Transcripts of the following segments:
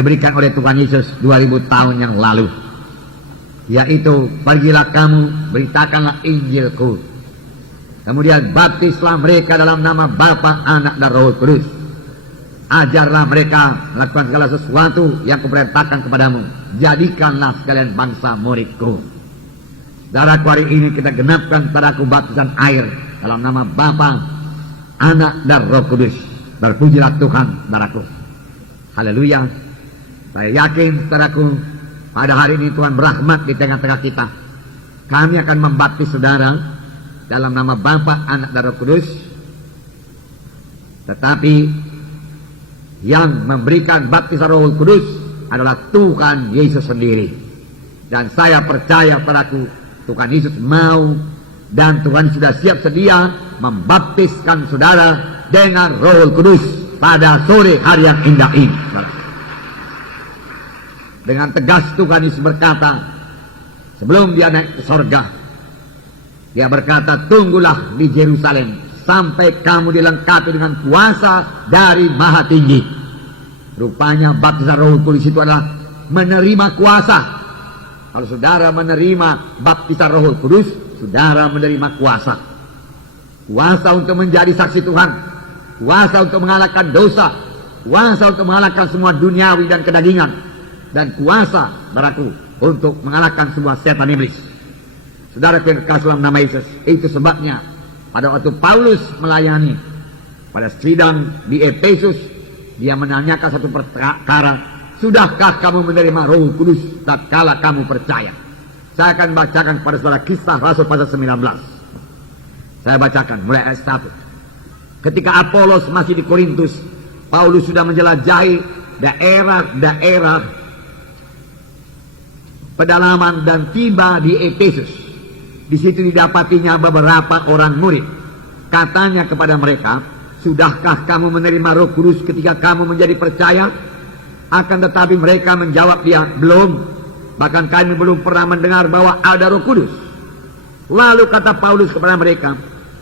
diberikan oleh Tuhan Yesus 2000 tahun yang lalu, yaitu pergilah kamu, beritakanlah Injilku, kemudian baptislah mereka dalam nama Bapa, Anak, dan Roh Kudus, ajarlah mereka melakukan segala sesuatu yang kuperintahkan kepadamu, jadikanlah sekalian bangsa muridku. Saudaraku, hari ini kita genapkan padaku baptisan air dalam nama Bapa, Anak, dan Roh Kudus. Berpujilah Tuhan, saudaraku. Haleluya. Saya yakin, saudaraku, pada hari ini Tuhan berahmat di tengah-tengah kita. Kami akan membaptis saudara dalam nama Bapa, Anak, dan Roh Kudus. Tetapi yang memberikan baptisan Roh Kudus adalah Tuhan Yesus sendiri. Dan saya percaya padaku, Tuhan Yesus mau dan Tuhan sudah siap sedia membaptiskan saudara dengan Roh Kudus pada sore hari yang indah ini. Dengan tegas Tuhan Yesus berkata, sebelum dia naik ke sorga, dia berkata, tunggulah di Yerusalem sampai kamu dilengkapi dengan kuasa dari Maha Tinggi. Rupanya baptisan Roh Kudus itu adalah menerima kuasa. Kalau saudara menerima baptisan Roh Kudus, saudara menerima kuasa. Kuasa untuk menjadi saksi Tuhan, kuasa untuk mengalahkan dosa, kuasa untuk mengalahkan semua duniawi dan kedagingan, dan kuasa baraku untuk mengalahkan semua setan iblis. Saudara yang kekasih dalam nama Yesus, itu sebabnya pada waktu Paulus melayani pada sidang di Efesus, dia menanyakan satu perkara, sudahkah kamu menerima Roh Kudus tatkala kamu percaya? Saya akan bacakan kepada saudara Kisah Rasul pasal 19. Saya bacakan mulai ayat 1. Ketika Apolos masih di Korintus, Paulus sudah menjelajahi daerah-daerah pedalaman dan tiba di Efesus. Di situ didapatinya beberapa orang murid. Katanya kepada mereka, sudahkah kamu menerima Roh Kudus ketika kamu menjadi percaya? Akan tetapi mereka menjawab dia, belum. Bahkan kami belum pernah mendengar bahwa ada Roh Kudus. Lalu kata Paulus kepada mereka,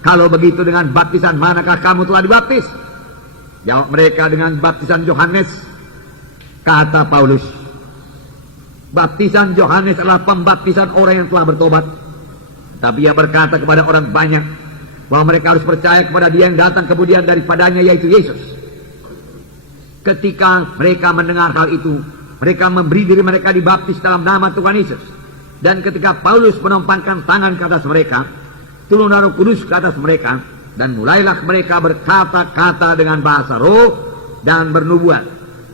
kalau begitu dengan baptisan manakah kamu telah dibaptis? Jawab mereka, dengan baptisan Yohanes. Kata Paulus, baptisan Yohanes adalah pembaptisan orang yang telah bertobat. Tapi ia berkata kepada orang banyak bahwa mereka harus percaya kepada dia yang datang kemudian daripadanya, yaitu Yesus. Ketika mereka mendengar hal itu, mereka memberi diri mereka dibaptis dalam nama Tuhan Yesus. Dan ketika Paulus menumpangkan tangan ke atas mereka, turun Roh Kudus ke atas mereka, dan mulailah mereka berkata-kata dengan bahasa roh dan bernubuat.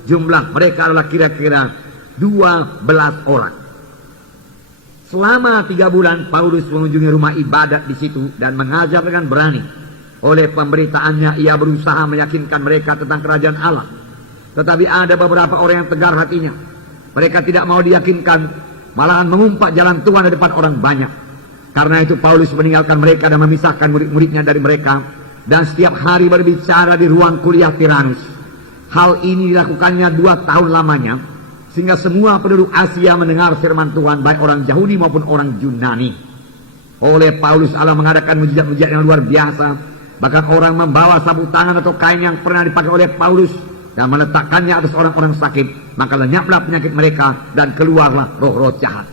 Jumlah mereka adalah kira-kira 12 orang. Selama 3 bulan Paulus mengunjungi rumah ibadat di situ dan mengajar dengan berani. Oleh pemberitaannya ia berusaha meyakinkan mereka tentang kerajaan Allah. Tetapi ada beberapa orang yang tegar hatinya. Mereka tidak mau diyakinkan, malahan mengumpat jalan Tuhan di depan orang banyak. Karena itu Paulus meninggalkan mereka dan memisahkan murid-muridnya dari mereka, dan setiap hari berbicara di ruang kuliah Tiranus. Hal ini dilakukannya 2 tahun lamanya, sehingga semua penduduk Asia mendengar firman Tuhan, baik orang Yahudi maupun orang Yunani. Oleh Paulus Allah mengadakan mujizat-mujizat yang luar biasa. Bahkan orang membawa sabuk tangan atau kain yang pernah dipakai oleh Paulus dan meletakkannya atas orang-orang sakit, maka lenyaplah penyakit mereka dan keluarlah roh-roh jahat.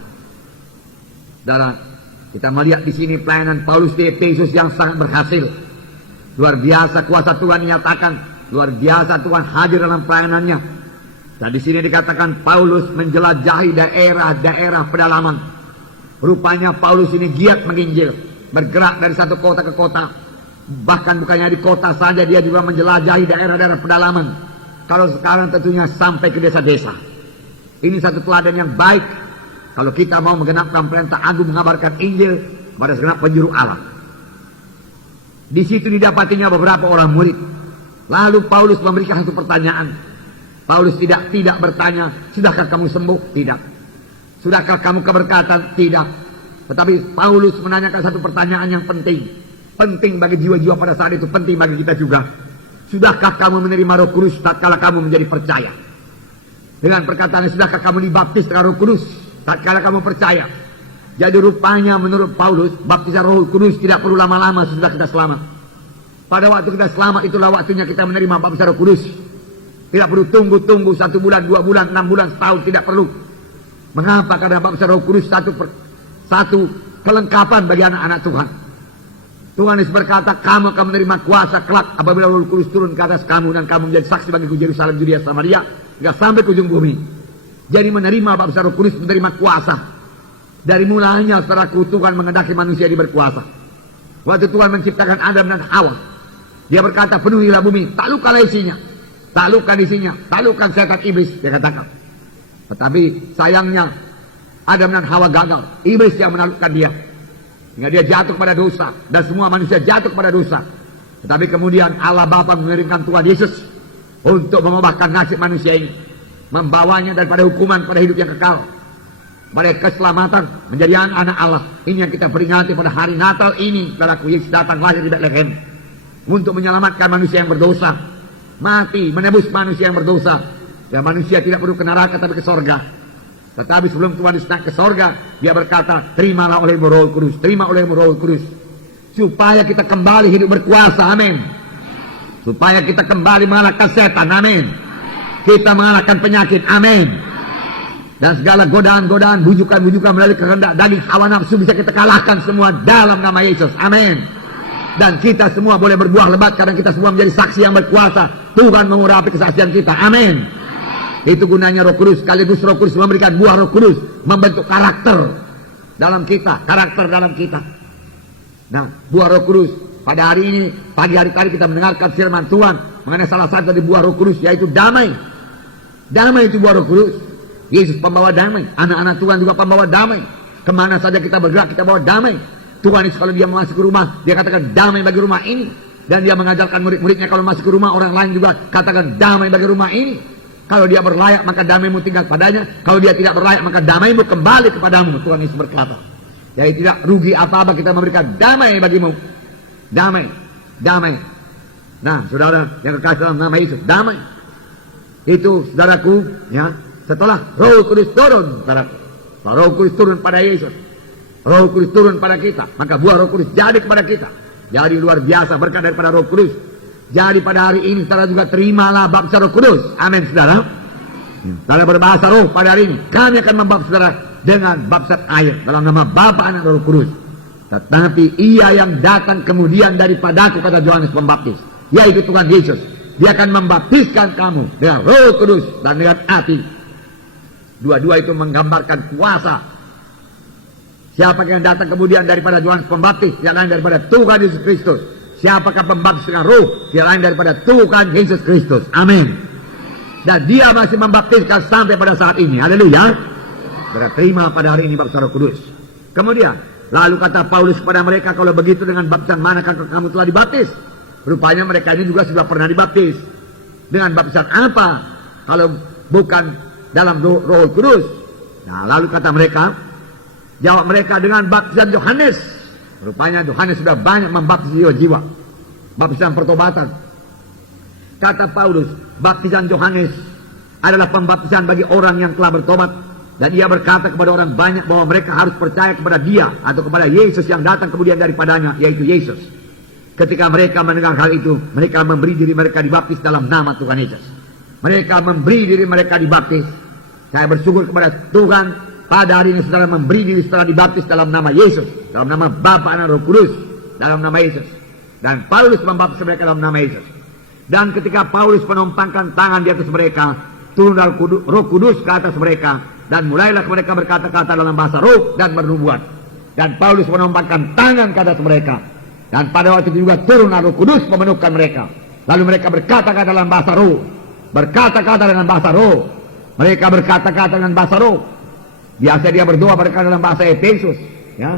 Saudara, kita melihat di sini pelayanan Paulus di Efesus yang sangat berhasil. Luar biasa kuasa Tuhan dinyatakan, luar biasa Tuhan hadir dalam pelayanannya. Dan di sini dikatakan Paulus menjelajahi daerah-daerah pedalaman. Rupanya Paulus ini giat menginjil, bergerak dari satu kota ke kota. Bahkan bukannya di kota saja, dia juga menjelajahi daerah-daerah pedalaman. Kalau sekarang tentunya sampai ke desa-desa. Ini satu teladan yang baik kalau kita mau menggenapkan perintah agung mengabarkan Injil kepada segenap penjuru Allah. Di situ didapatinya beberapa orang murid. Lalu Paulus memberikan satu pertanyaan. Paulus tidak bertanya, sudahkah kamu sembuh? Tidak. Sudahkah kamu keberkatan? Tidak. Tetapi Paulus menanyakan satu pertanyaan yang penting. Penting bagi jiwa-jiwa pada saat itu, penting bagi kita juga. Sudahkah kamu menerima Roh Kudus tatkala kamu menjadi percaya? Dengan perkataan, sudahkah kamu dibaptis dengan Roh Kudus tatkala kamu percaya? Jadi rupanya menurut Paulus, baptisan Roh Kudus tidak perlu lama-lama sesudah kita selamat. Pada waktu kita selamat itulah waktunya kita menerima baptisan Roh Kudus. Tidak perlu tunggu-tunggu 1 bulan, 2 bulan, 6 bulan, setahun, tidak perlu. Mengapa? Karena baptisan Roh Kudus satu kelengkapan bagi anak-anak Tuhan. Tuhan Yesus berkata, kamu akan menerima kuasa kelak apabila Roh Kudus turun ke atas kamu dan kamu menjadi saksi bagiku Yerusalem, Yudea, Samaria, hingga sampai ke ujung bumi. Jadi menerima baptisan Roh Kudus, menerima kuasa. Dari mulanya saudaraku, Tuhan mengendaki manusia di berkuasa. Waktu Tuhan menciptakan Adam dan Hawa, Dia berkata, penuhilah bumi, taklukkan isinya, taklukkan isinya, taklukkan setan iblis, dia katakan. Tetapi sayangnya Adam dan Hawa gagal, iblis yang menaklukkan dia, hingga dia jatuh pada dosa, dan semua manusia jatuh pada dosa. Tetapi kemudian Allah Bapa mengirimkan Tuhan Yesus untuk mengubahkan nasib manusia ini, membawanya daripada hukuman pada hidup yang kekal, pada keselamatan, menjadi anak Allah. Ini yang kita peringati pada hari Natal ini. Saudaraku, Yesus datang lahir di Bethlehem untuk menyelamatkan manusia yang berdosa, mati menebus manusia yang berdosa, dan manusia tidak perlu ke neraka tapi ke sorga. Tetapi sebelum Tuhan Yesus naik ke sorga, dia berkata, terimalah olehmu Roh Kudus, terima olehmu Roh Kudus, supaya kita kembali hidup berkuasa, amin. Supaya kita kembali mengalahkan setan, amin. Kita mengalahkan penyakit, amin. Dan segala godaan-godaan, bujukan-bujukan melalui kehendak daging hawa nafsu bisa kita kalahkan semua dalam nama Yesus, amin. Dan kita semua boleh berbuah lebat karena kita semua menjadi saksi yang berkuasa. Tuhan mengurapi kesaksian kita, amin. Itu gunanya Roh Kudus. Sekaligus Roh Kudus memberikan buah Roh Kudus, membentuk karakter dalam kita, karakter dalam kita. Nah, buah Roh Kudus pada hari ini, pagi hari tadi kita mendengarkan firman Tuhan mengenai salah satu dari buah Roh Kudus, yaitu damai. Damai itu buah Roh Kudus. Yesus pembawa damai, anak-anak Tuhan juga pembawa damai. Kemana saja kita bergerak, kita bawa damai. Tuhan Yesus kalau dia masuk ke rumah, dia katakan damai bagi rumah ini. Dan dia mengajarkan murid-muridnya kalau masuk ke rumah orang lain juga katakan damai bagi rumah ini. Kalau dia berlayak maka damaimu tinggal padanya. Kalau dia tidak berlayak maka damaimu kembali kepadamu. Tuhan Yesus berkata. Jadi tidak rugi apa-apa kita memberikan damai bagimu. Damai, damai. Nah, saudara yang kekasih dalam nama Yesus, damai. Itu saudaraku, ya. Setelah Roh Kudus turun, saudaraku. Setelah Roh Kudus turun pada Yesus, Roh Kudus turun pada kita, maka buah Roh Kudus jadi kepada kita. Jadi luar biasa berkat daripada Roh Kudus. Jadi pada hari ini saudara juga terimalah baptisan Roh Kudus. Amin, saudara. Saudara berbahasa roh pada hari ini. Kami akan membaptis saudara dengan baptisan air dalam nama Bapa, Anak, Roh Kudus. Tetapi ia yang datang kemudian daripadaku, kata Yohanes Pembaptis, yaitu Tuhan Yesus. Dia akan membaptiskan kamu dengan Roh Kudus dan dengan api. Dua-dua itu menggambarkan kuasa. Siapakah yang datang kemudian daripada Yohanes Pembaptis? Yang lain daripada Tuhan Yesus Kristus. Siapakah pembaptis dengan roh? Yang lain daripada Tuhan Yesus Kristus. Amin. Dan dia masih membaptiskan sampai pada saat ini. Haleluya. Terima pada hari ini baptisan Roh Kudus. Kemudian, lalu kata Paulus kepada mereka, kalau begitu dengan baptisan manakah kamu telah dibaptis? Rupanya mereka ini juga sudah pernah dibaptis. Dengan baptisan apa? Kalau bukan dalam Roh Kudus. Nah, lalu kata mereka, jawab mereka, dengan baptisan Yohanes. Rupanya Yohanes sudah banyak membaptis jiwa-jiwa. Baptisan pertobatan. Kata Paulus, baptisan Yohanes adalah pembaptisan bagi orang yang telah bertobat. Dan ia berkata kepada orang banyak bahwa mereka harus percaya kepada dia atau kepada Yesus yang datang kemudian daripadanya, yaitu Yesus. Ketika mereka mendengar hal itu, mereka memberi diri mereka dibaptis dalam nama Tuhan Yesus. Mereka memberi diri mereka dibaptis. Saya bersyukur kepada Tuhan, pada hari ini saudara memberi diri saudara dibaptis dalam nama Yesus, dalam nama Bapa, Anak, Roh Kudus, dalam nama Yesus. Dan Paulus membaptis mereka dalam nama Yesus. Dan ketika Paulus menumpangkan tangan di atas mereka, turun Roh Kudus ke atas mereka, dan mulailah mereka berkata-kata dalam bahasa roh dan bernubuat. Dan Paulus menumpangkan tangan ke atas mereka, dan pada waktu itu juga turun Roh Kudus memenuhkan mereka. Lalu mereka berkata-kata dalam bahasa roh, berkata-kata dengan bahasa roh. Mereka berkata-kata dengan bahasa roh. Biasa dia berdoa berkata dalam bahasa Efesus, ya.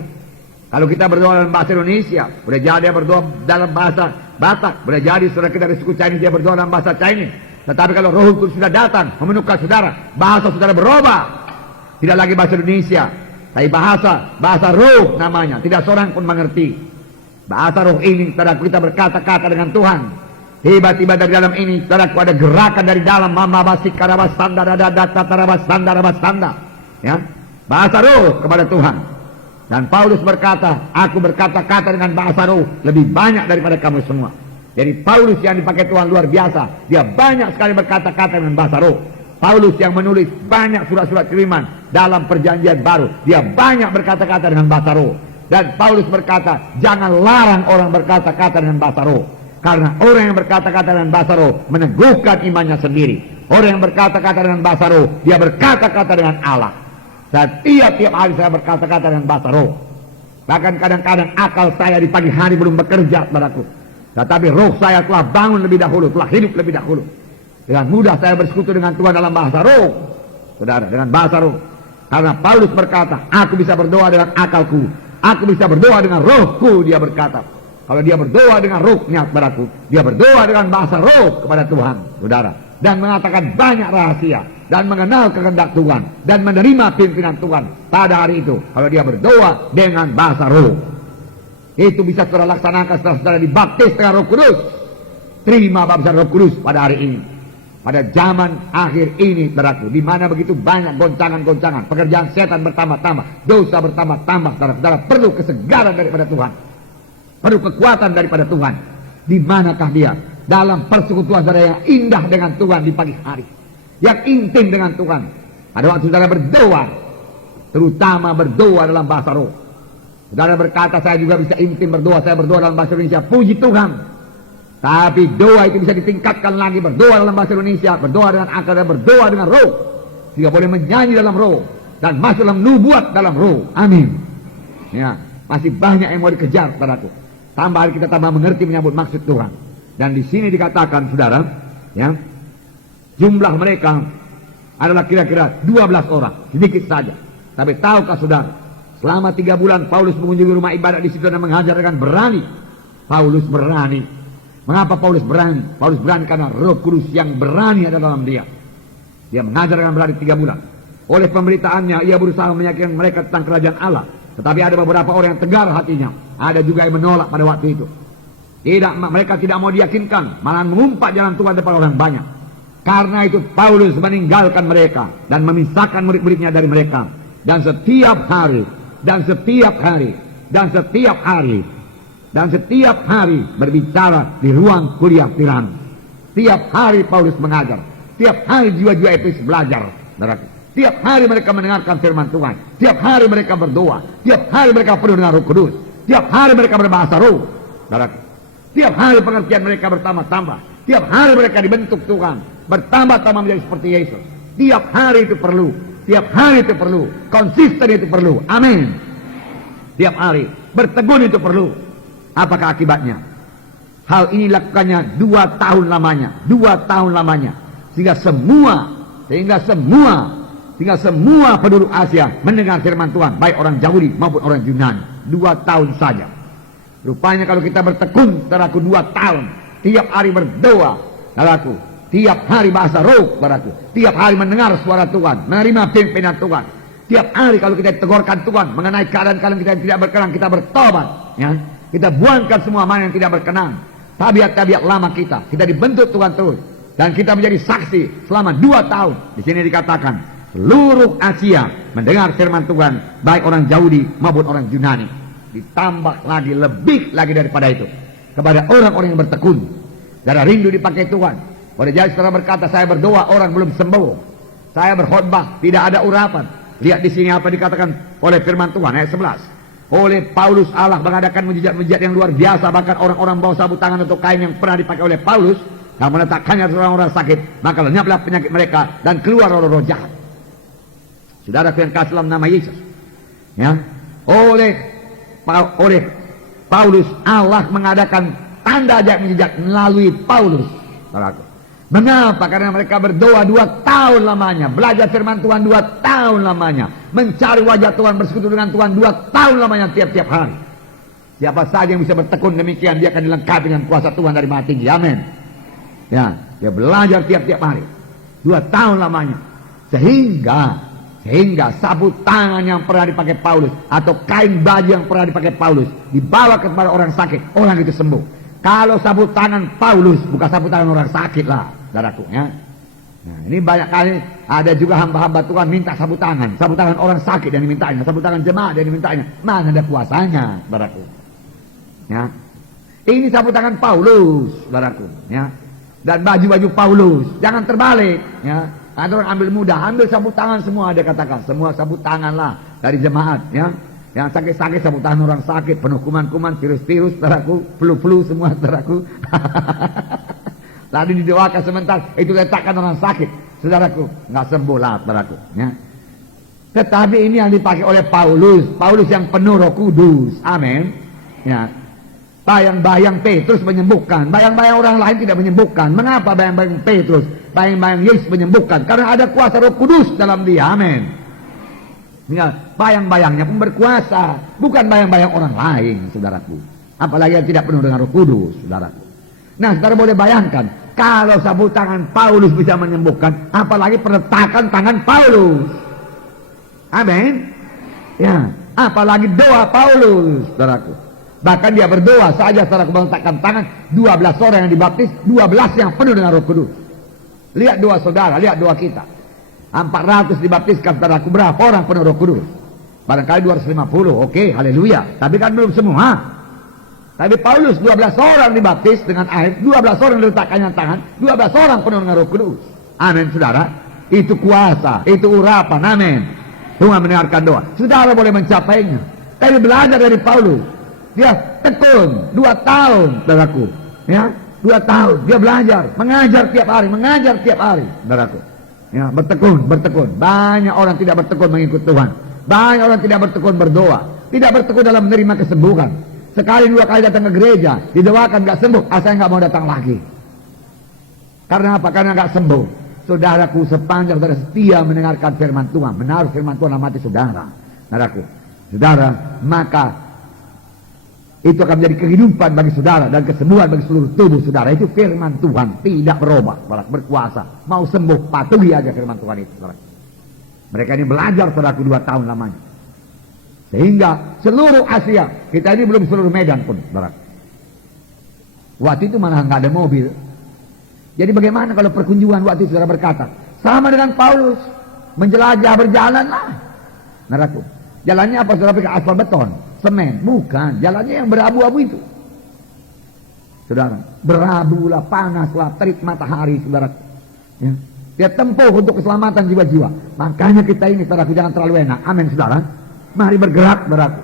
Kalau kita berdoa dalam bahasa Indonesia, boleh jadi dia berdoa dalam bahasa Batak, boleh jadi saudara kita dari suku Chinese dia berdoa dalam bahasa Chinese. Tetapi kalau Roh Kudus sudah datang memenuhkan saudara, bahasa saudara berubah. Tidak lagi bahasa Indonesia, tapi bahasa roh namanya. Tidak seorang pun mengerti. Bahasa roh ini saudara kita berkata-kata dengan Tuhan. Tiba-tiba dari dalam ini saudaraku ada gerakan dari dalam, mama basik karabastanda dada tatarabastanda. Ya, bahasa roh kepada Tuhan. Dan Paulus berkata, aku berkata-kata dengan bahasa roh lebih banyak daripada kamu semua. Jadi Paulus yang dipakai Tuhan luar biasa. Dia banyak sekali berkata-kata dengan bahasa roh. Paulus yang menulis banyak surat-surat kiriman dalam perjanjian baru. Dia banyak berkata-kata dengan bahasa roh. Dan Paulus berkata, jangan larang orang berkata-kata dengan bahasa roh. Karena orang yang berkata-kata dengan bahasa roh meneguhkan imannya sendiri. Orang yang berkata-kata dengan bahasa roh, dia berkata-kata dengan Allah. Setiap hari saya berkata-kata dengan bahasa roh. Bahkan kadang-kadang akal saya di pagi hari belum bekerja, saudaraku. Tetapi roh saya telah bangun lebih dahulu, telah hidup lebih dahulu. Dengan mudah saya bersekutu dengan Tuhan dalam bahasa roh. Saudara, dengan bahasa roh. Karena Paulus berkata, aku bisa berdoa dengan akalku. Aku bisa berdoa dengan rohku, dia berkata. Kalau dia berdoa dengan rohnya kepadaku, dia berdoa dengan bahasa roh kepada Tuhan, saudara. Dan mengatakan banyak rahasia. Dan mengenal kehendak Tuhan. Dan menerima pimpinan Tuhan pada hari itu. Kalau dia berdoa dengan bahasa roh. Itu bisa saudara laksanakan setelah saudara dibaptis dengan Roh Kudus. Terima baptisan Roh Kudus pada hari ini. Pada zaman akhir ini, saudaraku, di mana begitu banyak goncangan-goncangan, pekerjaan setan bertambah-tambah, dosa bertambah-tambah, saudara perlu kesegaran daripada Tuhan, perlu kekuatan daripada Tuhan. Di manakah dia? Dalam persekutuan saudara yang indah dengan Tuhan di pagi hari, yang intim dengan Tuhan. Pada waktu saudara berdoa, terutama berdoa dalam bahasa roh. Saudara berkata, saya juga bisa intim berdoa, saya berdoa dalam bahasa Indonesia, puji Tuhan. Tapi doa itu bisa ditingkatkan lagi, berdoa dalam bahasa Indonesia, berdoa dengan akal dan berdoa dengan roh. Sehingga boleh menyanyi dalam roh dan masuk dalam nubuat dalam roh. Amin. Ya, masih banyak yang mau dikejar, saudaraku. Tambah hari kita tambah mengerti menyambut maksud Tuhan. Dan di sini dikatakan, saudara, ya, jumlah mereka adalah kira-kira 12 orang, sedikit saja. Tapi tahukah saudara, selama 3 bulan Paulus mengunjungi rumah ibadat di situ dan mengajar dengan berani. Paulus berani. Mengapa Paulus berani? Paulus berani karena Roh Kudus yang berani ada dalam dia. Dia mengajar dengan berani 3 bulan. Oleh pemberitaannya, ia berusaha meyakinkan mereka tentang kerajaan Allah. Tetapi ada beberapa orang yang tegar hatinya. Ada juga yang menolak pada waktu itu. Mereka tidak mau diyakinkan, malah mengumpat jalan Tuhan depan orang banyak. Karena itu Paulus meninggalkan mereka dan memisahkan murid-muridnya dari mereka. Dan setiap hari berbicara di ruang kuliah Tiranus. Tiap hari Paulus mengajar. Tiap hari jiwa-jiwa Efesus belajar. Tiap hari mereka mendengarkan firman Tuhan. Tiap hari mereka berdoa. Tiap hari mereka penuh dengan Roh Kudus. Tiap hari mereka berbahasa roh. Tiap hari pengertian mereka bertambah-tambah. Tiap hari mereka dibentuk Tuhan. Bertambah-tambah menjadi seperti Yesus. Tiap hari itu perlu. Tiap hari itu perlu. Konsisten itu perlu. Amin. Tiap hari. Bertegun itu perlu. Apakah akibatnya? Hal ini lakukannya 2 tahun lamanya. 2 tahun lamanya. Sehingga semua penduduk Asia mendengar firman Tuhan. Baik orang Yahudi maupun orang Yunani. 2 tahun saja. Rupanya kalau kita bertekun, saudaraku, 2 tahun. Tiap hari berdoa, saudaraku. Tiap hari bahasa roh, saudaraku. Tiap hari mendengar suara Tuhan. Menerima pimpinan Tuhan. Tiap hari kalau kita ditegurkan Tuhan mengenai keadaan-keadaan kita yang tidak berkenan, kita bertobat. Ya. Kita buangkan semua mana yang tidak berkenan. Tabiat-tabiat lama kita. Kita dibentuk Tuhan terus. Dan kita menjadi saksi selama 2 tahun. Di sini dikatakan, seluruh Asia mendengar firman Tuhan. Baik orang Yahudi maupun orang Yunani. Ditambah lagi, lebih lagi daripada itu. Kepada orang-orang yang bertekun. Darah rindu dipakai Tuhan. Pada jadi saudara berkata, saya berdoa orang belum sembuh. Saya berkhotbah, tidak ada urapan. Lihat di sini apa dikatakan oleh firman Tuhan, ayat 11. Oleh Paulus Allah mengadakan mujizat-mujizat yang luar biasa. Bahkan orang-orang bawa sabut tangan atau kain yang pernah dipakai oleh Paulus. Yang meletakkannya atas orang-orang sakit. Maka lenyaplah penyakit mereka. Dan keluar roh-roh jahat. Saudara yang kasih dalam nama Yesus. Ya. Oleh Paulus Allah mengadakan tanda ajaib mujizat melalui Paulus. Mengapa? Karena mereka berdoa 2 tahun lamanya. Belajar firman Tuhan 2 tahun lamanya. Mencari wajah Tuhan, bersekutu dengan Tuhan 2 tahun lamanya tiap-tiap hari. Siapa saja yang bisa bertekun demikian, dia akan dilengkapi dengan kuasa Tuhan dari Maha Tinggi. Amin. Ya, dia belajar tiap-tiap hari. 2 tahun lamanya. Sehingga sabut tangan yang pernah dipakai Paulus atau kain baju yang pernah dipakai Paulus dibawa kepada orang sakit, orang itu sembuh. Kalau sabut tangan Paulus bukan sabut tangan orang sakit lah, saudaraku, ya. Nah, ini banyak kali ada juga hamba-hamba Tuhan minta sabut tangan orang sakit dan dimintainya, sabut tangan jemaat dan dimintainya. Mana ada kuasanya, saudaraku? Ya. Ini sapu tangan Paulus, saudaraku, ya. Dan baju-baju Paulus, jangan terbalik, ya. Ada orang ambil mudah, ambil sapu tangan semua, dia katakan, semua sapu tangan lah dari jemaat, ya. Yang sakit-sakit sapu tangan orang sakit, penuh kuman-kuman, virus-virus, saudaraku, flu-flu semua, saudaraku. Lalu didoakan sebentar, itu letakkan orang sakit, saudaraku, nggak sembuh lah, saudaraku, ya. Tetapi ini yang dipakai oleh Paulus, Paulus yang penuh Roh Kudus, amin, ya. Bayang-bayang Petrus menyembuhkan, bayang-bayang orang lain tidak menyembuhkan. Mengapa bayang-bayang Petrus, bayang-bayang Yesus menyembuhkan? Karena ada kuasa Roh Kudus dalam dia, amin. Ya, bayang-bayangnya pun berkuasa, bukan bayang-bayang orang lain, saudaraku. Apalagi yang tidak penuh dengan Roh Kudus, saudaraku. Nah, saudara boleh bayangkan, kalau sapu tangan Paulus bisa menyembuhkan, apalagi peletakan tangan Paulus, amin. Ya, apalagi doa Paulus, saudaraku. Bahkan dia berdoa saja setelah meletakkan tangan, 12 orang yang dibaptis, 12 yang penuh dengan Roh Kudus. Lihat doa saudara, lihat doa kita. 400 dibaptiskan, saudaraku, berapa orang penuh Roh Kudus? Barangkali 250, oke, haleluya. Tapi kan belum semua. Tapi Paulus 12 orang dibaptis dengan air, 12 orang diletakkannya tangan, 12 orang penuh dengan Roh Kudus. Amin, saudara. Itu kuasa, itu urapan, amin. Tuhan mendengarkan doa. Saudara boleh mencapainya. Tapi belajar dari Paulus. Dia tekun 2 tahun, saudaraku, ya, 2 tahun dia belajar, mengajar tiap hari, saudaraku, ya, bertekun. Banyak orang tidak bertekun mengikut Tuhan, banyak orang tidak bertekun berdoa, tidak bertekun dalam menerima kesembuhan. Sekali 2 kali datang ke gereja, didoakan gak sembuh, saya nggak mau datang lagi. Karena apa? Karena gak sembuh. Saudaraku, sepanjang saudara setia mendengarkan firman Tuhan, menaruh firman Tuhan dalam hati saudara, saudaraku, saudara, maka itu akan menjadi kehidupan bagi saudara dan kesembuhan bagi seluruh tubuh saudara. Itu firman Tuhan, tidak berubah, berkuasa. Mau sembuh, patuhi aja firman Tuhan itu, saudara. Mereka ini belajar, saudaraku, 2 tahun lamanya. Sehingga seluruh Asia, kita ini belum seluruh Medan pun, saudara. Waktu itu malah nggak ada mobil. Jadi bagaimana kalau perkunjungan waktu itu, saudara berkata, sama dengan Paulus, menjelajah, berjalanlah, saudaraku. Jalannya apa, saudara? Pakai aspal beton, semen, bukan, jalannya yang berabu-abu itu, saudara. Berabu lah, panas lah, terik matahari, saudara, ya. Dia tempuh untuk keselamatan jiwa-jiwa. Makanya kita ini, saudaraku, jangan terlalu enak, amin, saudara. Mari bergerak, saudaraku.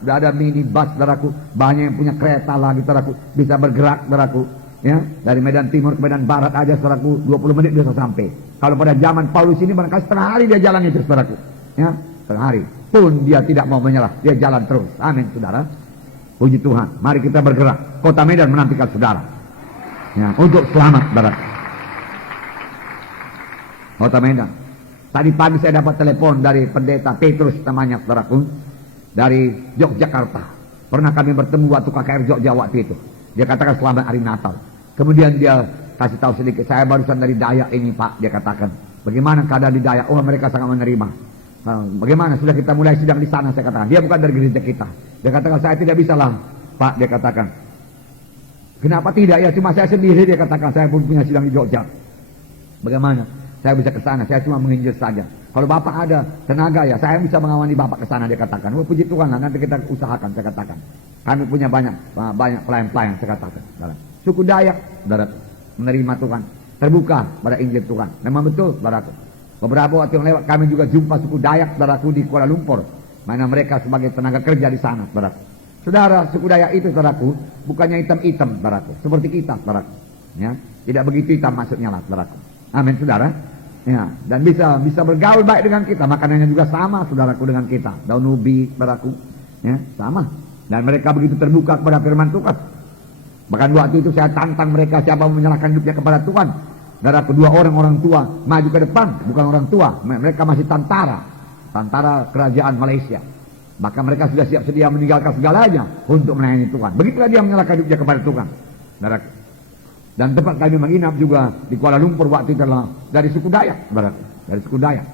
Sudah ada minibus, saudaraku, banyak yang punya kereta lagi, saudaraku, bisa bergerak, saudaraku, ya. Dari Medan Timur ke Medan Barat aja, saudaraku, 20 menit bisa sampai. Kalau pada zaman Paulus ini barangkali setengah hari dia jalan itu, saudaraku, ya, setengah hari. Pun dia tidak mau menyerah, dia jalan terus, amin, saudara. Puji Tuhan, mari kita bergerak. Kota Medan menantikan saudara, ya, untuk selamat, saudara. Kota Medan. Tadi pagi saya dapat telepon dari pendeta Petrus namanya, saudaraku, dari Yogyakarta. Pernah kami bertemu waktu KKR Jogja waktu itu. Dia katakan selamat hari Natal. Kemudian dia kasih tahu sedikit, saya barusan dari Dayak ini, Pak. Dia katakan, bagaimana keadaan di Dayak? Oh, mereka sangat menerima. Bagaimana, sudah kita mulai sidang di sana, saya katakan. Dia bukan dari gereja kita. Dia katakan, saya tidak bisa lah, Pak. Dia katakan, kenapa tidak? Ya cuma saya sendiri, dia katakan, saya pun punya sidang di Jogja. Bagaimana saya bisa ke sana? Saya cuma menginjil saja. Kalau Bapak ada tenaga, ya saya bisa mengawani Bapak ke sana, dia katakan. Oh, puji Tuhan lah, nanti kita usahakan, saya katakan. Kami punya banyak pelayan-pelayan, saya katakan. Suku Dayak, saudara, menerima Tuhan, terbuka pada Injil Tuhan. Memang betul, saudaraku. Beberapa waktu yang lewat kami juga jumpa suku Dayak, saudaraku, di Kuala Lumpur, mana mereka sebagai tenaga kerja di sana, saudaraku. Saudara, suku Dayak itu, saudaraku, bukannya hitam-hitam, saudaraku, seperti kita, saudaraku, ya, tidak begitu hitam maksudnya lah, saudaraku. Amin, saudara. Ya, dan bisa bergaul baik dengan kita. Makanannya juga sama, saudaraku, dengan kita. Daun ubi, saudaraku, ya, sama. Dan mereka begitu terbuka kepada firman Tuhan. Bahkan waktu itu saya tantang mereka, siapa mau menyerahkan hidupnya kepada Tuhan. Dari kedua orang tua maju ke depan, bukan orang tua, mereka masih tentara kerajaan Malaysia. Maka mereka sudah siap sedia meninggalkan segalanya untuk melayani Tuhan. Begitulah dia menyerahkan hidupnya kepada Tuhan. Dan tempat kami menginap juga di Kuala Lumpur waktu itu adalah dari suku Dayak, dari suku Dayak.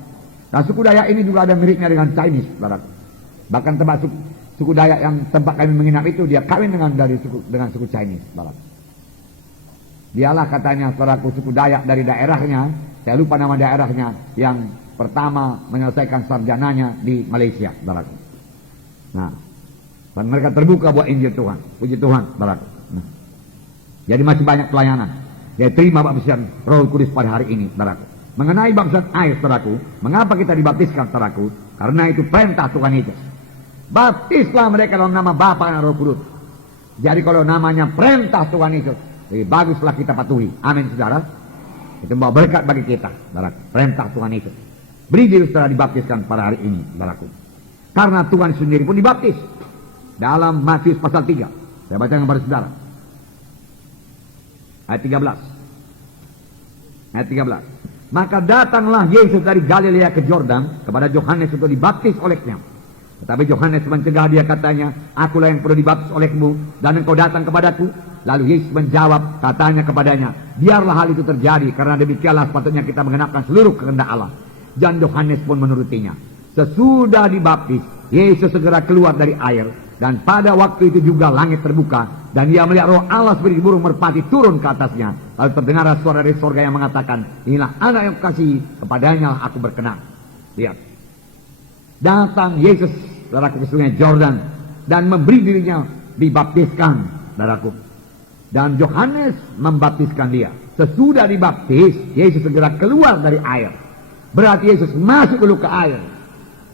Nah, suku Dayak ini juga ada miripnya dengan Chinese, bahkan tempat suku Dayak yang tempat kami menginap itu dia kawin dengan suku Chinese, Dialah katanya, saudaraku, suku Dayak dari daerahnya, saya lupa nama daerahnya, yang pertama menyelesaikan sarjananya di Malaysia, saudaraku. Nah, dan mereka terbuka buat Injil Tuhan. Puji Tuhan, saudaraku. Nah, Jadi masih banyak pelayanan. Dia terima baptisan Roh Kudus pada hari ini, saudaraku. Mengenai baptisan air, saudaraku, mengapa kita dibaptiskan, saudaraku? Karena itu perintah Tuhan Yesus. Baptislah mereka dalam nama Bapa dan Roh Kudus. Jadi kalau namanya perintah Tuhan Yesus, lebih baguslah kita patuhi. Amin, saudara. Itu membawa berkat bagi kita, saudaraku. Perintah Tuhan Yesus. Beri diri saudara dibaptiskan pada hari ini, saudaraku. Karena Tuhan sendiri pun dibaptis. Dalam Matius pasal 3. Saya baca kepada saudara. Ayat 13. Ayat 13. Maka datanglah Yesus dari Galilea ke Yordan kepada Yohanes untuk dibaptis olehnya. Tetapi Yohanes mencegah dia, katanya, akulah yang perlu dibaptis olehmu dan engkau datang kepadaku. Lalu Yesus menjawab, katanya kepadanya, biarlah hal itu terjadi, karena demikianlah sepatutnya kita mengenapkan seluruh kehendak Allah. Dan Yohanes pun menurutinya. Sesudah dibaptis, Yesus segera keluar dari air, dan pada waktu itu juga langit terbuka, dan ia melihat Roh Allah seperti burung merpati turun ke atasnya. Lalu terdengar suara dari sorga yang mengatakan, inilah anak yang kukasihi, kepadanya lah aku berkenan. Lihat, datang Yesus, saudaraku, ke sungai Jordan, dan memberi dirinya dibaptiskan, saudaraku. Dan Yohanes membaptiskan dia. Sesudah dibaptis, Yesus segera keluar dari air. Berarti Yesus masuk dulu ke air.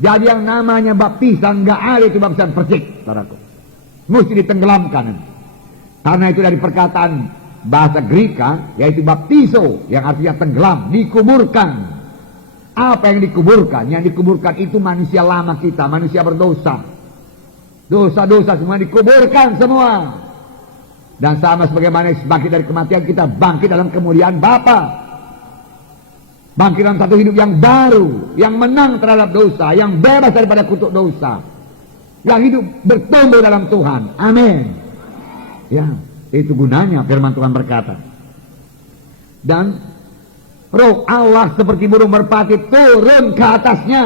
Jadi yang namanya baptisan nggak ada itu baptisan persik, saudaraku. Mesti ditenggelamkan. Karena itu dari perkataan bahasa Greka, yaitu baptizo, yang artinya tenggelam, dikuburkan. Apa yang dikuburkan? Yang dikuburkan itu manusia lama kita, manusia berdosa. Dosa-dosa semua dikuburkan semua. Dan sama sebagaimana bangkit dari kematian, kita bangkit dalam kemuliaan Bapa. Bangkit dalam satu hidup yang baru, yang menang terhadap dosa, yang bebas daripada kutuk dosa, yang hidup bertumbuh dalam Tuhan. Amin. Ya, itu gunanya firman Tuhan berkata. Dan Roh Allah seperti burung merpati turun ke atasnya.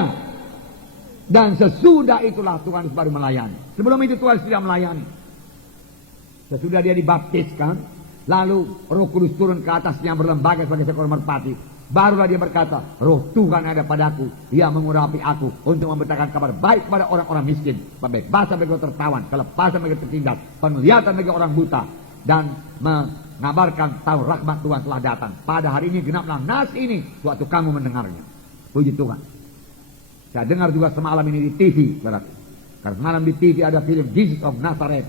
Dan sesudah itulah Tuhan baru melayani. Sebelum itu Tuhan sudah melayani. Sesudah dia dibaptiskan, lalu Roh Kudus turun ke atasnya berlembaga sebagai seekor merpati. Barulah dia berkata, Roh Tuhan ada padaku, dia mengurapi aku untuk memberitakan kabar baik kepada orang-orang miskin, pembebasan bagi orang tertawan, kelepasan bagi tertindas, penglihatan bagi orang buta, dan mengabarkan tahu rahmat Tuhan telah datang. Pada hari ini genaplah nas ini, suatu kamu mendengarnya. Puji Tuhan. Saya dengar juga semalam ini di TV, saudara. Karena semalam di TV ada film Jesus of Nazareth.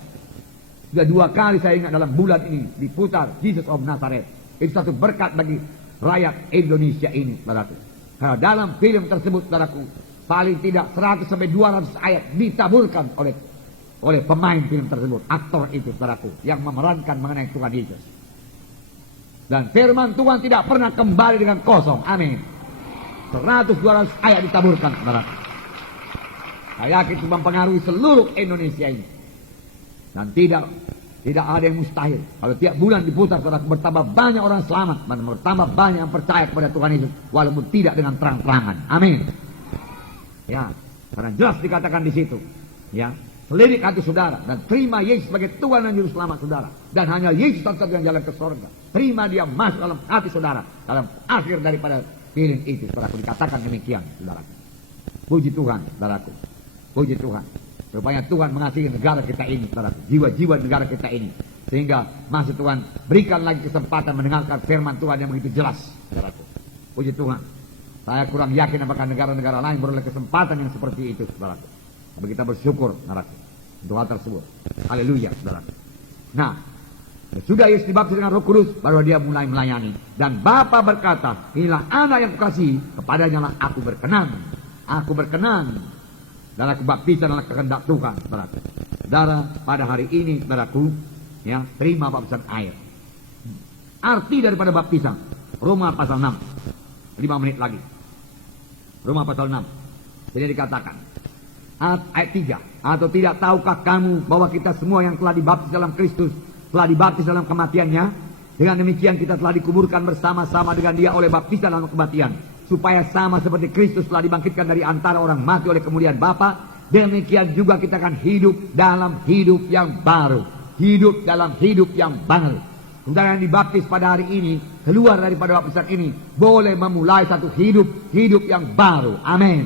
Sudah 2 kali saya ingat dalam bulan ini diputar Jesus of Nazareth. Itu satu berkat bagi rakyat Indonesia ini, saudaraku. Karena dalam film tersebut, saudaraku, paling tidak 100 sampai 200 ayat ditaburkan oleh pemain film tersebut, aktor itu, saudaraku, yang memerankan mengenai Tuhan Yesus. Dan firman Tuhan tidak pernah kembali dengan kosong. Amin. 100-200 ayat ditaburkan, saudaraku. Saya yakin itu mempengaruhi seluruh Indonesia ini. Dan tidak ada yang mustahil. Kalau tiap bulan diputar, saudara, bertambah banyak orang selamat, dan bertambah banyak yang percaya kepada Tuhan Yesus, walaupun tidak dengan terang-terangan. Amin. Ya, karena jelas dikatakan di situ. Ya, selidik hati saudara dan terima Yesus sebagai Tuhan dan Juru Selamat saudara. Dan hanya Yesus satu yang jalan ke surga. Terima dia masuk dalam hati saudara. Dalam akhir daripada film itu, saudaraku, dikatakan demikian, saudara. Puji Tuhan, saudaraku. Puji Tuhan. Rupanya Tuhan mengasihi negara kita ini, saudara, jiwa-jiwa negara kita ini. Sehingga masih Tuhan berikan lagi kesempatan mendengarkan firman Tuhan yang begitu jelas, saudara. Puji Tuhan. Saya kurang yakin apakah negara-negara lain beroleh kesempatan yang seperti itu, saudara. Tapi kita bersyukur, saudara, untuk hal tersebut. Haleluya, saudara. Nah, sudah Yesus dibaptis dengan Roh Kudus, baru dia mulai melayani. Dan Bapa berkata, inilah anak yang kukasihi, kepadanya lah aku berkenan. Aku berkenan. Dan aku baptisan adalah kehendak Tuhan, saudara. Saudara, pada hari ini, saudaraku, ya, terima baptisan air. Arti daripada baptisan, Roma pasal 6. 5 menit lagi. Roma pasal 6. Jadi dikatakan, ayat 3. Atau tidak tahukah kamu bahwa kita semua yang telah dibaptis dalam Kristus, telah dibaptis dalam kematiannya? Dengan demikian kita telah dikuburkan bersama-sama dengan dia oleh baptisan dalam kematian. Supaya sama seperti Kristus telah dibangkitkan dari antara orang mati oleh kemuliaan Bapa, demikian juga kita akan hidup dalam hidup yang baru. Hidup dalam hidup yang baru. Saudara yang dibaptis pada hari ini, keluar daripada baptisan ini, boleh memulai satu hidup yang baru. Amin.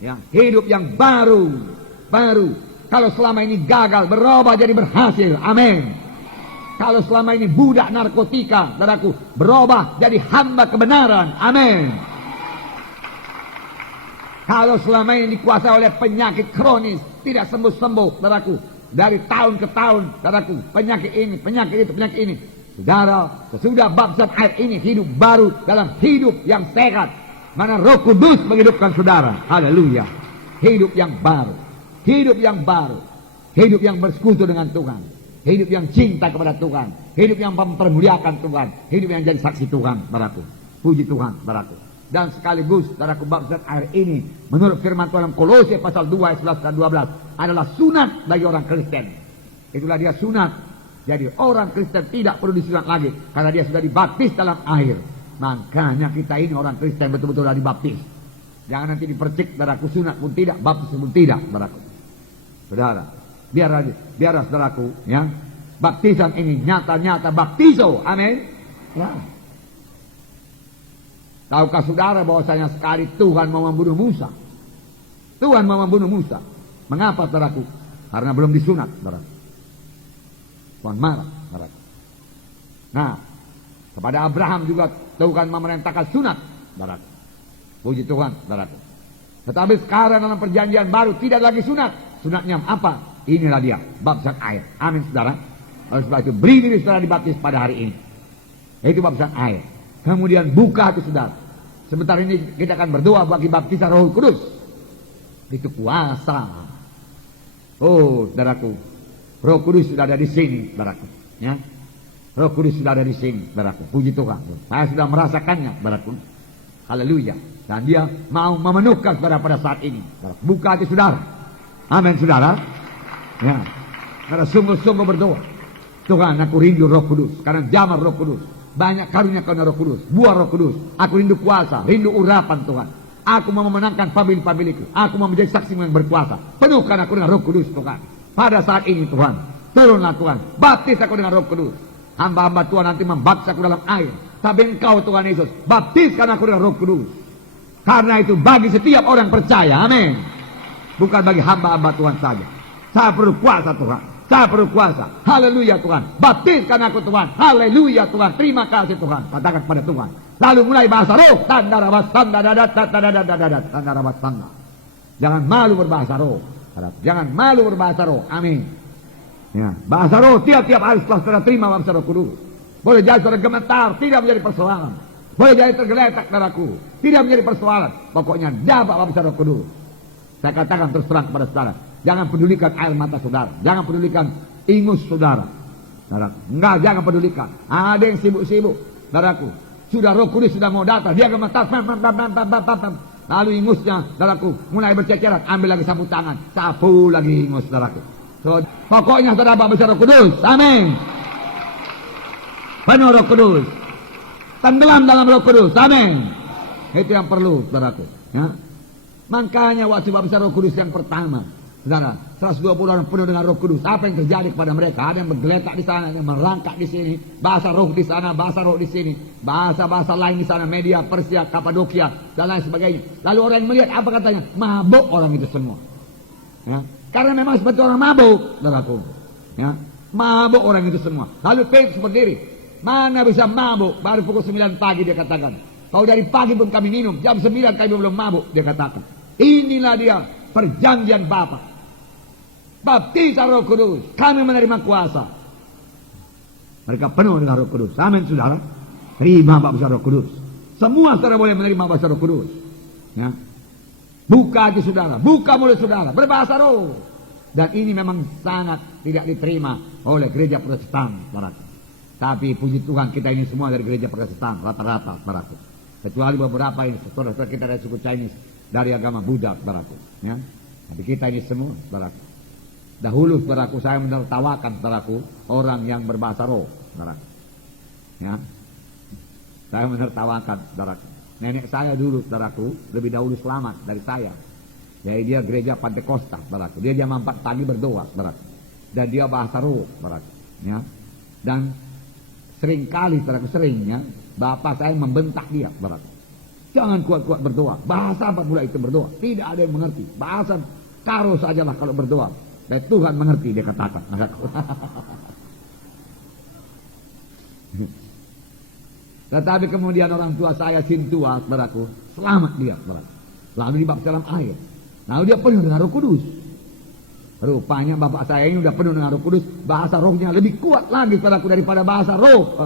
Ya, hidup yang baru. Kalau selama ini gagal, berubah jadi berhasil. Amin. Kalau selama ini budak narkotika, saudaraku, berubah jadi hamba kebenaran. Amin. Kalau selama ini dikuasai oleh penyakit kronis, tidak sembuh-sembuh, saudaraku, dari tahun ke tahun, saudaraku, penyakit ini, penyakit itu, penyakit ini. Saudara, sesudah baptisan air ini hidup baru dalam hidup yang sehat. Mana Roh Kudus menghidupkan saudara. Haleluya. Hidup yang baru. Hidup yang baru. Hidup yang bersekutu dengan Tuhan. Hidup yang cinta kepada Tuhan. Hidup yang mempermuliakan Tuhan. Hidup yang jadi saksi Tuhan, saudaraku. Puji Tuhan, saudaraku. Dan sekaligus, saudaraku, baptisan air ini menurut firman Tuhan Kolose pasal 2 ayat 11 dan 12 adalah sunat bagi orang Kristen. Itulah dia sunat. Jadi orang Kristen tidak perlu disunat lagi karena dia sudah dibaptis dalam air. Makanya kita ini orang Kristen betul-betul sudah dibaptis. Jangan nanti dipercik, saudaraku, sunat pun tidak, baptis pun tidak, saudaraku. Saudara, biar saudaraku, ya, baptisan ini nyata-nyata baptizo. Amin. Ya. Tahukah saudara bahwasanya sekali Tuhan mau membunuh Musa? Tuhan mau membunuh Musa. Mengapa, saudaraku? Karena belum disunat, saudaraku. Tuhan marah, saudaraku. Nah, kepada Abraham juga Tuhan memerintahkan sunat, saudaraku. Puji Tuhan, saudaraku. Tetapi sekarang dalam perjanjian baru tidak lagi sunat. Sunatnya apa? Inilah dia, baptisan air. Amin, saudara. Oleh sebab itu, beri diri saudara dibaptis pada hari ini. Itu baptisan air. Kemudian buka hati saudara. Sebentar ini kita akan berdoa bagi baptisan Roh Kudus. Itu kuasa. Oh, saudaraku, Roh Kudus sudah ada di sini, saudaraku. Ya, Roh Kudus sudah ada di sini, saudaraku. Puji Tuhan. Saya sudah merasakannya, saudaraku. Haleluya. Dan dia mau memenuhkan saudara pada saat ini. Saudara. Buka hati saudara. Amin, saudara. Ya, karena sungguh-sungguh berdoa. Tuhan, aku rindu Roh Kudus. Karena zaman Roh Kudus. Banyak karunia karena Roh Kudus. Buah Roh Kudus. Aku rindu kuasa. Rindu urapan Tuhan. Aku mau memenangkan pamil-pamiliku. Aku mau menjadi saksi yang berkuasa. Penuhkan aku dengan Roh Kudus, Tuhan. Pada saat ini, Tuhan. Turunlah, Tuhan. Baptis aku dengan Roh Kudus. Hamba-hamba Tuhan nanti membaptis aku dalam air. Tapi Engkau, Tuhan Yesus, baptiskan aku dengan Roh Kudus. Karena itu bagi setiap orang percaya. Amin. Bukan bagi hamba-hamba Tuhan saja. Saya perlu kuasa, Tuhan. Saya perlu kuasa. Haleluya, Tuhan. Baptiskan aku, Tuhan. Haleluya, Tuhan. Terima kasih, Tuhan. Katakan pada Tuhan. Lalu mulai bahasa roh. Tanda rabat tanda dadat dadat tanda rabat tanda. Jangan malu berbahasa roh. Jangan malu berbahasa roh. Amin. Ya, bahasa roh tiap-tiap hari setelah saudara terima bahasa Roh Kudus. Boleh jadi saudara gemetar, tidak menjadi persoalan. Boleh jadi tergeletak, saudaraku, tidak menjadi persoalan. Pokoknya dapat bahasa Roh Kudus. Saya katakan terus terang kepada saudara, jangan pedulikan air mata saudara, jangan pedulikan ingus saudara. Enggak, jangan pedulikan. Ada yang sibuk-sibuk, saudaraku. Sudah Roh Kudus sudah mau datang, dia gemetar, lalu ingusnya, saudaraku, mulai berceceran, ambil lagi sapu tangan, sapu lagi ingus, saudaraku. So, pokoknya saudara bahasa Roh Kudus. Amin. Penuh Roh Kudus. Tenggelam dalam Roh Kudus. Amin. Itu yang perlu, saudaraku. Ya. Makanya waktu bahasa Roh Kudus yang pertama, saudara, 120 orang penuh dengan Roh Kudus. Apa yang terjadi kepada mereka? Ada yang bergeletak di sana, ada yang merangkak di sini, bahasa roh di sana, bahasa roh di sini, bahasa-bahasa lain di sana, Media, Persia, Kapadokia, dan lain sebagainya. Lalu orang yang melihat apa katanya? Mabuk orang itu semua. Ya. Karena memang seperti orang mabuk, saudaraku. Ya. Mabuk orang itu semua. Lalu Petrus berdiri. Mana bisa mabuk? Baru pukul 9 pagi dia katakan. Kalau dari pagi pun kami minum, jam 9 kami belum mabuk, dia katakan. Inilah dia perjanjian Bapa. Baptisan Roh Kudus. Kami menerima kuasa. Mereka penuh dengan Roh Kudus. Amin, saudara. Terima baptisan Roh Kudus. Semua saudara boleh menerima baptisan Roh Kudus. Ya. Buka hati saudara, buka mulut saudara, berbahasa roh. Dan ini memang sangat tidak diterima oleh gereja Protestan, saudara. Tapi puji Tuhan kita ini semua dari gereja Protestan, rata-rata, saudara. Kecuali beberapa ini, saudara-saudara kita dari suku Chinese, dari agama Buddha, saudara. Ya. Tapi kita ini semua, saudara. Dahulu, saudaraku, saya menertawakan, saudaraku, orang yang berbahasa roh, saudara. Ya. Saya menertawakan, saudaraku. Nenek saya dulu, saudaraku, lebih dahulu selamat dari saya. Jadi dia gereja Pantekosta, saudaraku. Dia jam 4 pagi berdoa, saudaraku. Dan dia bahasa roh, saudaraku. Ya. Dan seringkali, saudaraku, seringnya, bapak saya membentak dia, saudaraku. Jangan kuat-kuat berdoa. Bahasa apa pula itu berdoa? Tidak ada yang mengerti. Bahasa karo sajalah kalau berdoa. Dan Tuhan mengerti, dia katakan. Tetapi kemudian orang tua saya sintua, saudaraku, selamat dia, saudaraku. Lalu dibaptis dalam air. Lalu dia penuh dengan Roh Kudus. Rupanya bapak saya ini udah penuh dengan Roh Kudus, bahasa rohnya lebih kuat lagi, saudaraku, daripada bahasa roh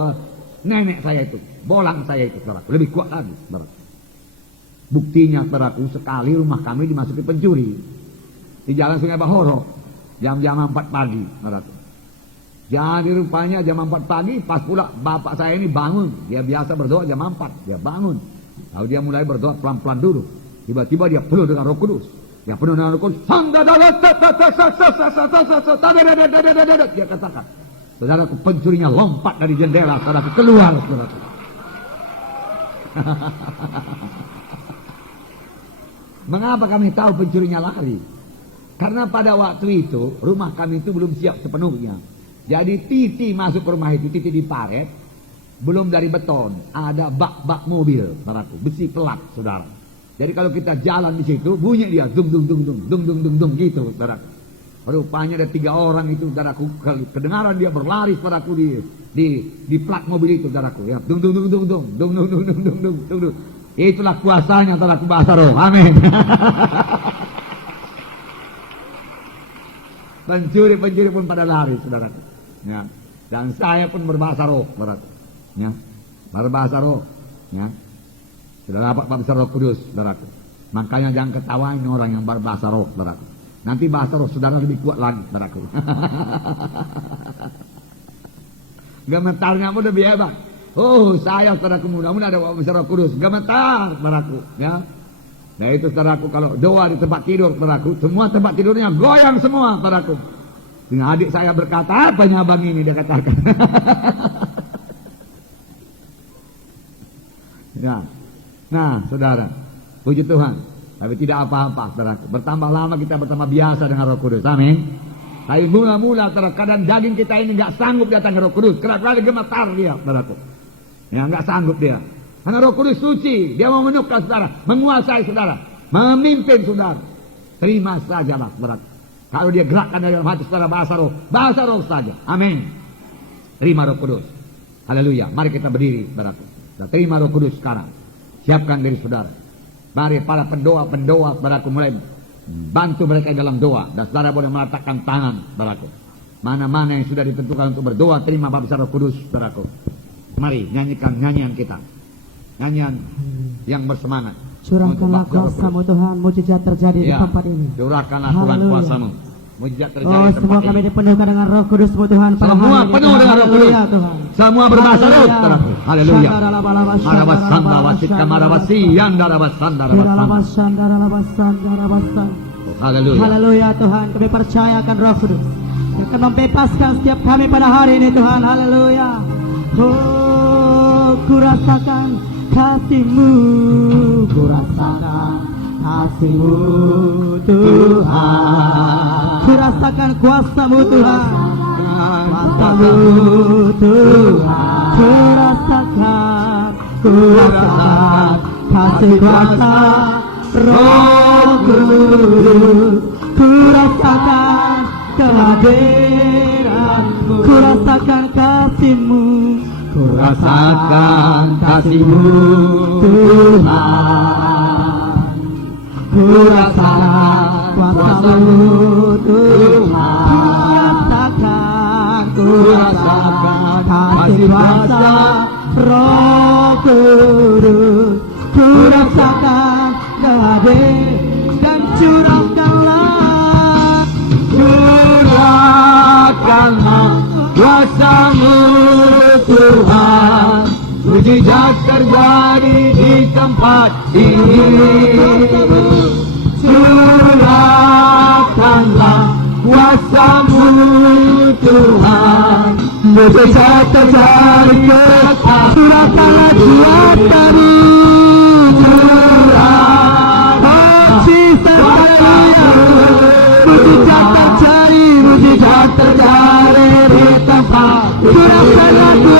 nenek saya itu, bolang saya itu, saudaraku, lebih kuat lagi, saudaraku. Buktinya, saudaraku, sekali rumah kami dimasuki pencuri di Jalan Sungai Bahoro, jam-jam 4 pagi, saudaraku. Jadi rupanya jam 4 pagi, pas pula bapak saya ini bangun. Dia biasa berdoa jam 4, dia bangun. Lalu dia mulai berdoa pelan-pelan dulu. Tiba-tiba dia penuh dengan Roh Kudus. Dia penuh dengan Roh Kudus. Dia katakan, saudaraku, pencurinya lompat dari jendela, saudaraku, keluar, saudaraku. Mengapa kami tahu pencurinya lari? Karena pada waktu itu rumah kami itu belum siap sepenuhnya. Jadi titi masuk ke rumah itu, titi diparet, belum dari beton, ada bak-bak mobil, saudaraku, besi pelat, saudara. Jadi kalau kita jalan di situ, bunyi dia, dung dung dung dung dung dung dung dung gitu, saudaraku. Rupanya ada 3 orang itu, saudaraku, kedengaran dia berlari, saudaraku, di plat mobil itu, saudaraku, ya, dung dung dung dung dung dung dung dung dung dung dung dung dung. Itulah kuasanya, saudaraku, bahasa roh, amin. Pencuri-pencuri pun pada lari, saudaraku. Ya. Dan saya pun berbahasa roh, saudaraku. Ya. Berbahasa roh, ya. Sudah dapat bahasa Roh Kudus, saudaraku. Makanya jangan ketawain orang yang berbahasa roh, saudaraku. Nanti bahasa roh saudara lebih kuat lagi, saudaraku. Gemetarnya pun lebih hebat. Oh, saya, saudaraku, mudah-mudahan ada bahasa Roh Kudus. Gemetar, saudaraku, ya. Nah itu, saudaraku, kalau doa di tempat tidur, saudaraku, semua tempat tidurnya goyang semua, saudaraku. Dengan adik saya berkata, apanya abang ini, dia katakan. Ya. Nah, saudara, puji Tuhan. Tapi tidak apa-apa, saudaraku. Bertambah lama kita bertambah biasa dengan Roh Kudus, amin. Tapi mula-mula, kadang daging kita ini nggak sanggup datang ke Roh Kudus. Kerap-kali gemetar dia, saudaraku. Ya, nggak sanggup dia. Karena Roh Kudus suci, dia mau memenuhkan saudara, menguasai saudara, memimpin saudara. Terima sajalah, saudaraku. Kalau dia gerakkan dalam hati saudara bahasa roh saja. Amin. Terima Roh Kudus. Haleluya. Mari kita berdiri, saudaraku. Dan terima Roh Kudus sekarang. Siapkan diri saudara. Mari para pendoa-pendoa, saudaraku, mulai bantu mereka dalam doa. Dan saudara boleh meletakkan tangan, saudaraku. Mana-mana yang sudah ditentukan untuk berdoa, terima baptisan Roh Kudus, saudaraku. Mari nyanyikan nyanyian kita. Nyanyian yang bersemangat. Curahkanlah kuasa-Mu Tuhan, mujizat terjadi di tempat ini. Curahkanlah Tuhan kuasa-Mu, mujizat terjadi di tempat semua ini. kami dipenuhkan dengan Roh Kudus-Mu Tuhan. Semua penuh dengan Roh Kudus. Semua berbahasa roh. Haleluya. Marabasanda wasika marabasi yandara basanda rabasanda. Haleluya. Haleluya Tuhan, kami percayakan Roh Kudus yang akan membebaskan setiap kami pada hari ini Tuhan. Haleluya. Oh, kurasakan kasih-Mu, kurasakan kasih-Mu Tuhan, kurasakan kuasa-Mu Tuhan, kuasa-Mu Tuhan, kurasakan kasih kuasa Roh Kudus, kurasakan kehadiran-Mu, kurasakan kasih-Mu, kurasakan kasih-Mu Tuhan, kurasakan kuasa-Mu Tuhan, kurasakan kasih kuasa Roh Kudus, kurasakan kehadiran dan curahkanlah kuasa-Mu Tuhan, mujizat terjadi di tempat ini. Curahkanlah kuasa-Mu Tuhan, mujizat terjadi di tempat ini. Curahkanlah kuasa-Mu, mujizat terjadi di tempat ini. Curahkanlah